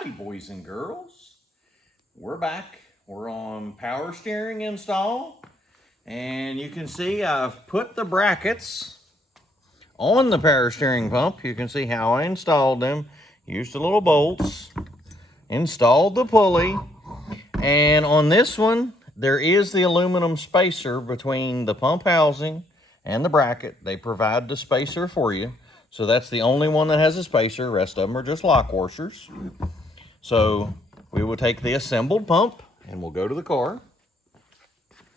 Howdy, boys and girls. We're back. We're on power steering install. And you can see I've put the brackets on the power steering pump. You can see how I installed them. Used the little bolts. Installed the pulley. And on this one, there is the aluminum spacer between the pump housing and the bracket. They provide the spacer for you. So that's the only one that has a spacer. The rest of them are just lock washers. So we will take the assembled pump and we'll go to the car.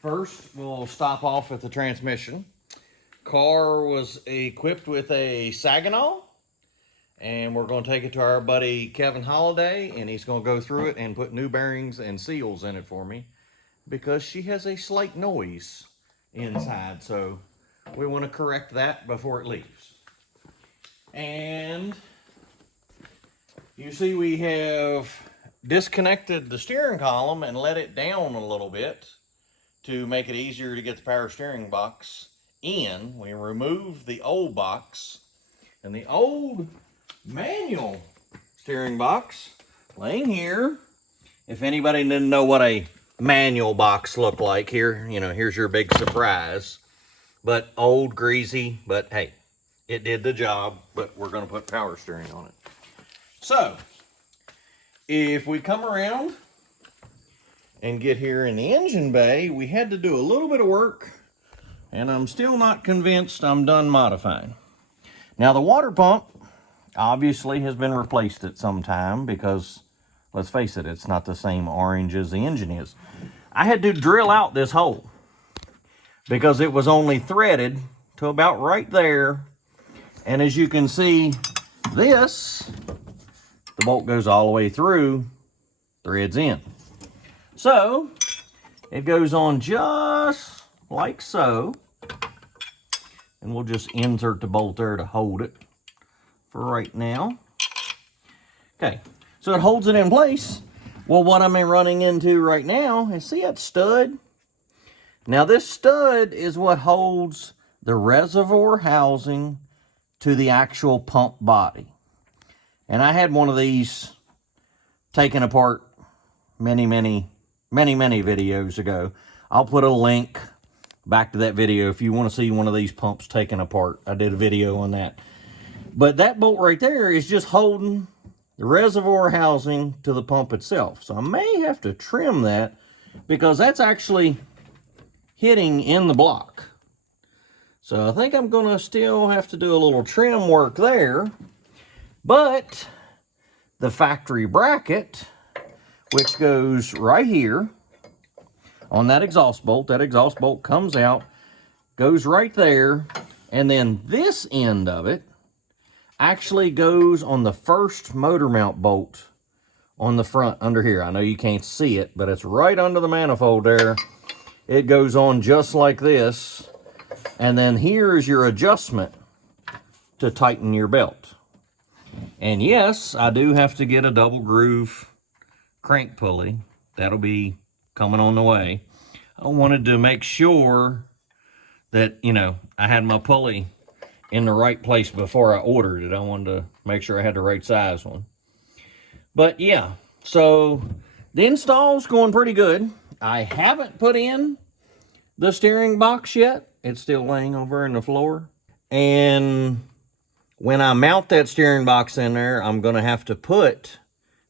First, we'll stop off at the transmission. Car was equipped with a Saginaw. And we're going to take it to our buddy Kevin Holiday. And he's going to go through it and put new bearings and seals in it for me. Because she has a slight noise inside. So we want to correct that before it leaves. And you see we have disconnected the steering column and let it down a little bit to make it easier to get the power steering box in. We removed the old box, and the old manual steering box laying here. If anybody didn't know what a manual box looked like, here's your big surprise. But old, greasy, but hey, it did the job, but we're going to put power steering on it. So, if we come around and get here in the engine bay, we had to do a little bit of work, and I'm still not convinced I'm done modifying. Now, the water pump obviously has been replaced at some time because, let's face it, it's not the same orange as the engine is. I had to drill out this hole because it was only threaded to about right there. And as you can see, the bolt goes all the way through, threads in. So, it goes on just like so. And we'll just insert the bolt there to hold it for right now. Okay, so it holds it in place. Well, what I'm running into right now is, see that stud? Now, this stud is what holds the reservoir housing to the actual pump body. And I had one of these taken apart many videos ago. I'll put a link back to that video if you want to see one of these pumps taken apart. I did a video on that. But that bolt right there is just holding the reservoir housing to the pump itself. So I may have to trim that because that's actually hitting in the block. So I think I'm going to still have to do a little trim work there. But the factory bracket, which goes right here on that exhaust bolt comes out, goes right there, and then this end of it actually goes on the first motor mount bolt on the front under here. I know you can't see it, but it's right under the manifold there. It goes on just like this. And then here is your adjustment to tighten your belt. And yes, I do have to get a double groove crank pulley. That'll be coming on the way. I wanted to make sure that, I had my pulley in the right place before I ordered it. I wanted to make sure I had the right size one. But yeah, so the install's going pretty good. I haven't put in the steering box yet. It's still laying over in the floor. And when I mount that steering box in there, I'm going to have to put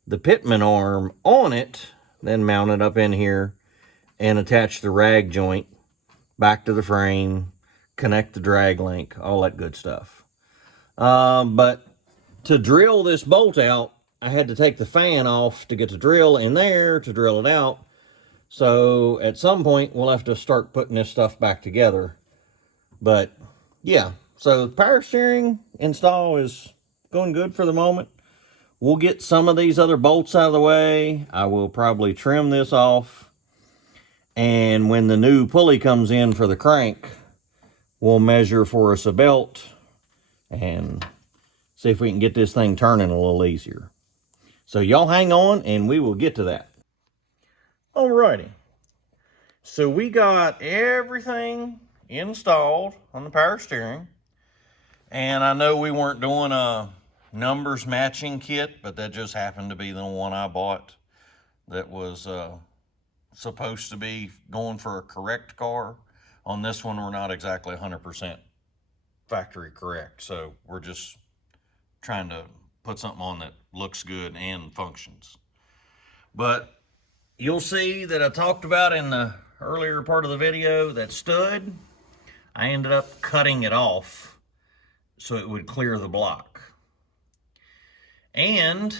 the pitman arm on it, then mount it up in here and attach the rag joint back to the frame, connect the drag link, all that good stuff. But to drill this bolt out, I had to take the fan off to get the drill in there to drill it out. So at some point, we'll have to start putting this stuff back together. But yeah, so power steering install is going good for the moment. We'll get some of these other bolts out of the way. I will probably trim this off. And when the new pulley comes in for the crank, we'll measure for us a belt and see if we can get this thing turning a little easier. So y'all hang on and we will get to that. Alrighty. So we got everything installed on the power steering. And I know we weren't doing a numbers matching kit, but that just happened to be the one I bought that was supposed to be going for a correct car. On this one, we're not exactly 100% factory correct, so we're just trying to put something on that looks good and functions. But you'll see that I talked about in the earlier part of the video that stud, I ended up cutting it off so it would clear the block. And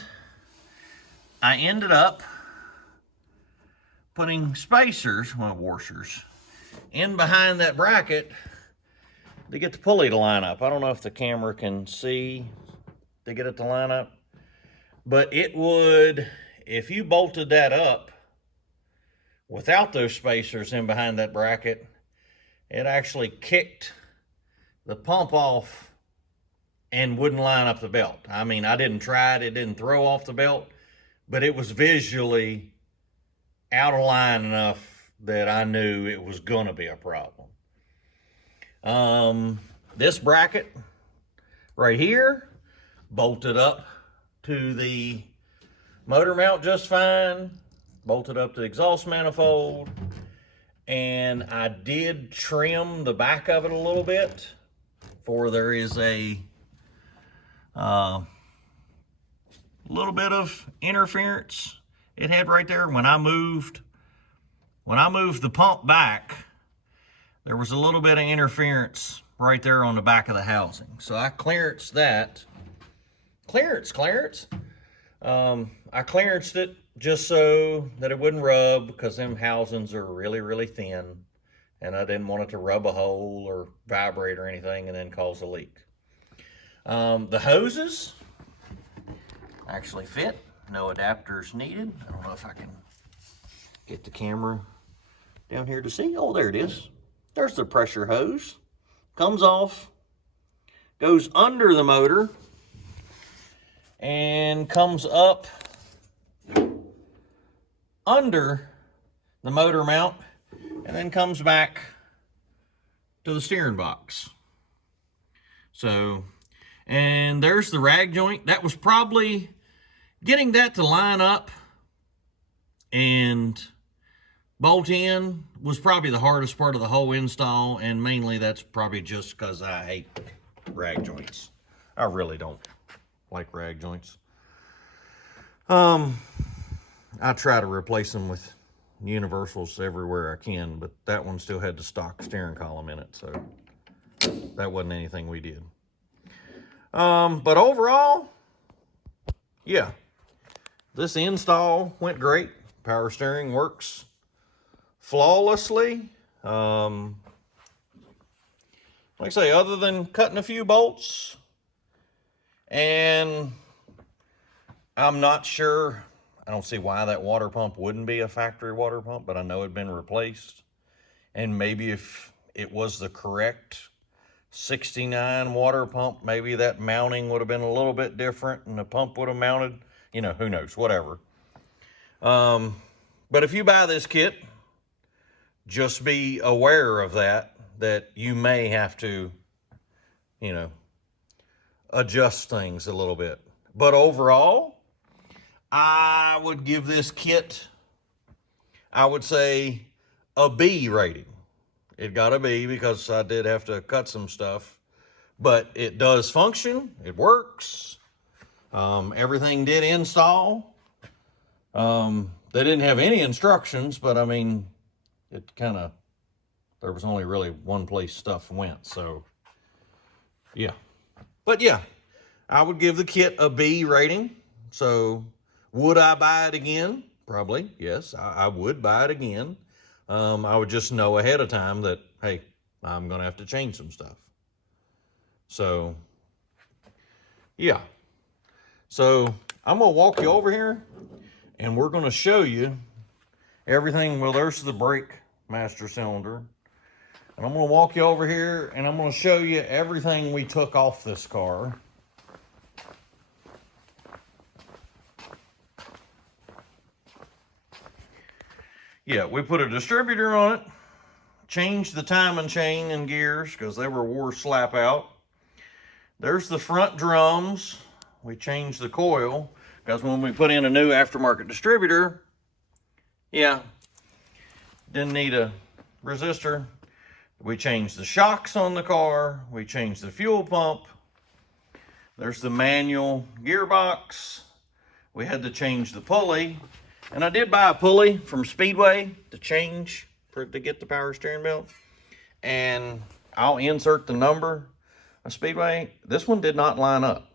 I ended up putting spacers, well, washers, in behind that bracket to get the pulley to line up. I don't know if the camera can see to get it to line up, but it would, if you bolted that up without those spacers in behind that bracket, it actually kicked the pump off and wouldn't line up the belt. I mean, I didn't try it, it didn't throw off the belt, but it was visually out of line enough that I knew it was gonna be a problem. This bracket right here bolted up to the motor mount just fine, bolted up to the exhaust manifold, and I did trim the back of it a little bit, for there is a little bit of interference it had right there. When I moved the pump back, there was a little bit of interference right there on the back of the housing. So I clearanced that. I clearanced it just so that it wouldn't rub, because them housings are really, really thin, and I didn't want it to rub a hole or vibrate or anything and then cause a leak. The hoses actually fit, no adapters needed. I don't know if I can get the camera down here to see. Oh, there it is. There's the pressure hose. Comes off, goes under the motor, and comes up under the motor mount, and then comes back to the steering box. So, and there's the rag joint. That was probably, getting that to line up and bolt in was probably the hardest part of the whole install, and mainly that's probably just because I hate rag joints. I really don't like rag joints. I try to replace them with universals everywhere I can, but that one still had the stock steering column in it, so that wasn't anything we did. But overall, yeah, this install went great. Power steering works flawlessly. Like I say, other than cutting a few bolts, and I'm not sure, I don't see why that water pump wouldn't be a factory water pump, but I know it'd been replaced. And maybe if it was the correct 69 water pump, maybe that mounting would have been a little bit different and the pump would have mounted, you know, who knows, whatever. But if you buy this kit, just be aware of that you may have to, you know, adjust things a little bit. But overall, I would give this kit, I would say, a B rating. It got a B because I did have to cut some stuff, but it does function, it works. Everything did install. They didn't have any instructions, but I mean, it kind of, there was only really one place stuff went, so yeah. But yeah, I would give the kit a B rating. So would I buy it again? Probably, yes, I would buy it again. I would just know ahead of time that, hey, I'm gonna have to change some stuff. So yeah, so I'm gonna walk you over here and we're gonna show you everything. Well, there's the brake master cylinder. And I'm gonna walk you over here and I'm gonna show you everything we took off this car. Yeah, we put a distributor on it, changed the timing chain and gears because they were wore slap out. There's the front drums we changed the coil, because when we put in a new aftermarket distributor, yeah, didn't need a resistor. We changed the shocks on the car. We changed the fuel pump. There's the manual gearbox. We had to change the pulley. And I did buy a pulley from Speedway to get the power steering belt. And I'll insert the number of Speedway. This one did not line up.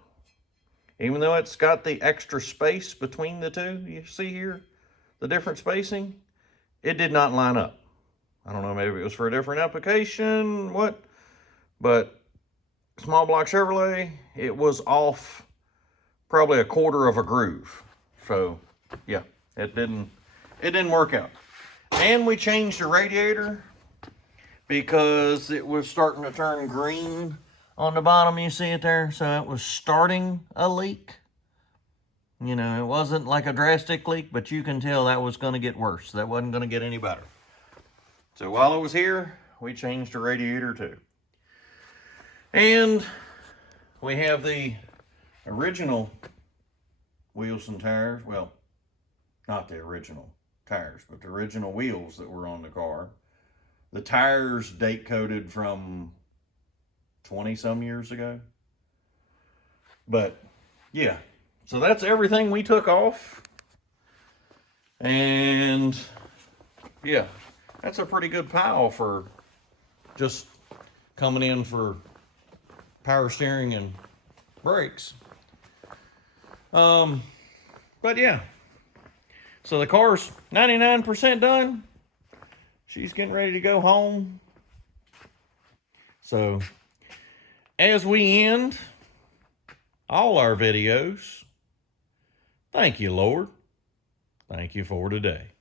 Even though it's got the extra space between the two, you see here, the different spacing, it did not line up. I don't know, maybe it was for a different application, but small block Chevrolet, it was off probably a quarter of a groove. So yeah, it didn't work out. And we changed the radiator because it was starting to turn green on the bottom. You see it there? So it was starting a leak. You know, it wasn't like a drastic leak, but you can tell that was going to get worse. That wasn't going to get any better. So while it was here, we changed the radiator too. And we have the original wheels and tires. Well, not the original tires, but the original wheels that were on the car. The tires date coded from 20 some years ago. But yeah, so that's everything we took off. And yeah, that's a pretty good pile for just coming in for power steering and brakes. But yeah, so the car's 99% done. She's getting ready to go home. So as we end all our videos, thank you, Lord. Thank you for today.